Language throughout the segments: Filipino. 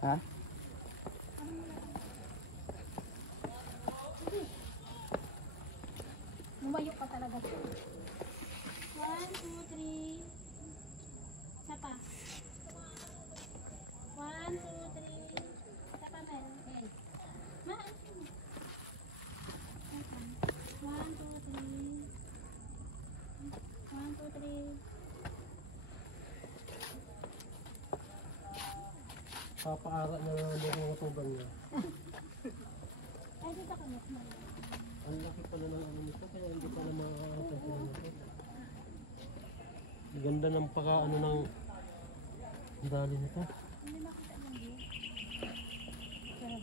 Ha? Lumayo ka talaga. 1, 2, 3. Isa pa. 1, 2, 3. Isa pa meron. Okay. Maan. 1, 2, 3. 1, 2, 3. Papaara na lang ang mga tuban niya. Ay, dito ka na. Ang laki pala ng ano nito, kaya hindi pa na makakapagpapin nito. Ganda ng paka-ano ng dali nito. Hindi makita mo yun. 1,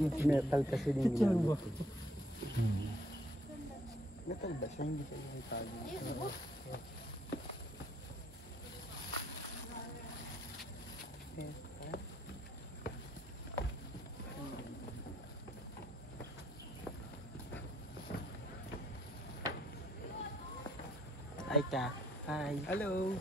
2, 3. Metal kasi din Yan yun. ba? Metal ba siya? Hindi siya yung tali. Ayun, oh. Hi ka. Hi. Hello.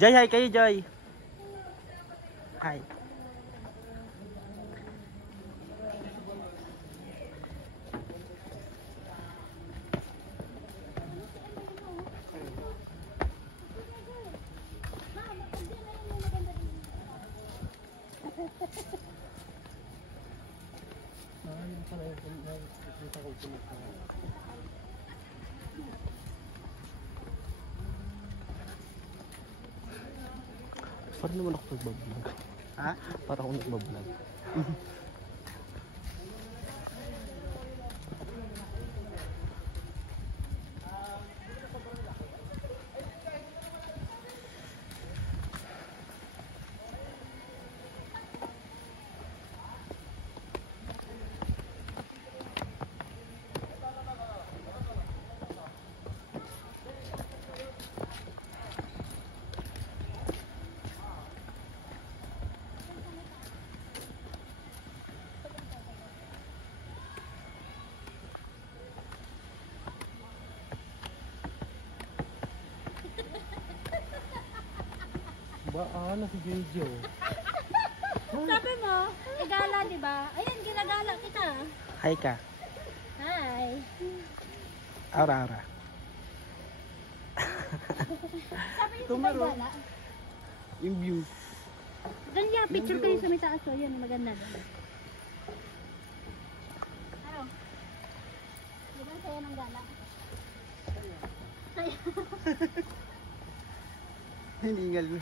Joy, hi kayo, Joy. Hi. Ayun pala yung nakikita ko pumunta. Parang naman ako nagbablog. Ha? Parang ako nagbablog. Ba, ano si Jojo? Sabi mo, igala, di ba? Ayan, ginagala kita. Hi ka. Hi. Ara. Sabi niyo, di ba igala? Yung view. Ganyan, picture kayo sa may taas. So, yan, maganda. Ano? Di ba saya ng gala? Saya. Hiningal mo.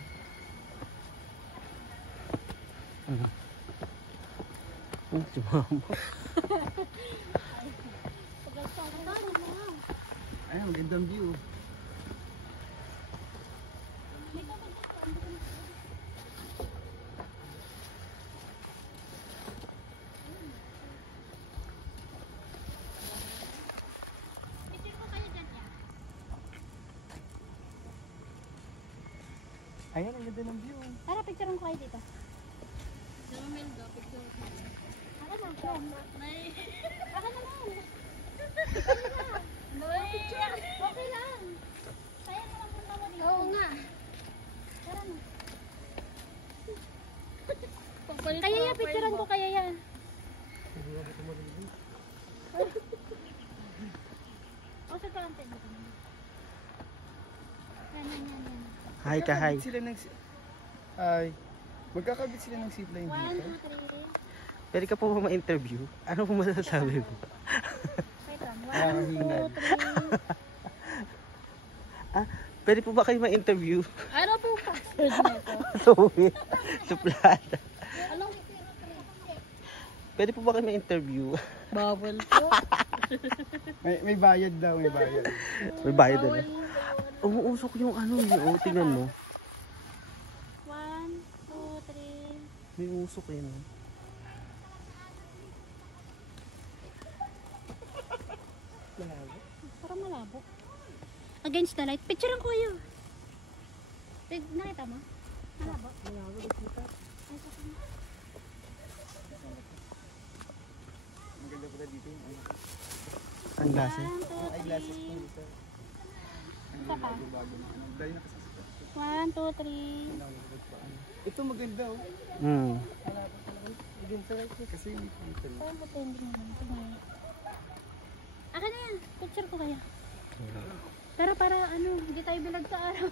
Ano? Ang sumama. Ay, magandang view. Picture ko kayo dyan, ya. Ayan, ang ganda ng view. Tara, picture ko kayo dito. Ako na, friend. Ako naman. Picture. Okay lang. Sayang mo lang punta mo dito. Oo nga. Tara na. Kaya yan, picturean ko kaya yan. O sa konti dito. Yan. Hi ka, hi. Sila ng ay magkakabit sila ng zipline 1, dito. 2, 3. Pwede ka po ba ma-interview? Ano po masasabi mo? Wait lang. Nakakahingal. 1, 2, 3. Pwede po ba kayo ma-interview? Ano po password nito? Suplada. Anong Pwede po ba kayo ma-interview? bawal po? May bayad daw, may bayad. May bayad na. Umuusok yung ano yun. Tingnan mo. 1, 2, 3. May usok yun. Parang malabo. Against the light. Picturean ko kayo. Nakita mo? Malabo. Ay, sa kanya. maganda dito yung ano. Ang glasses. 1, 2, Eyeglasses 3. po dito. Isa pa. Bago na ano. Dahil na kasi sa 1, 2, 3. ito maganda oh. Hmm. Kasi hindi ko ito. Parang matending naman. Tingnan. Akin na yan. Picture ko kaya. Pero para ano, hindi tayo bilag sa araw.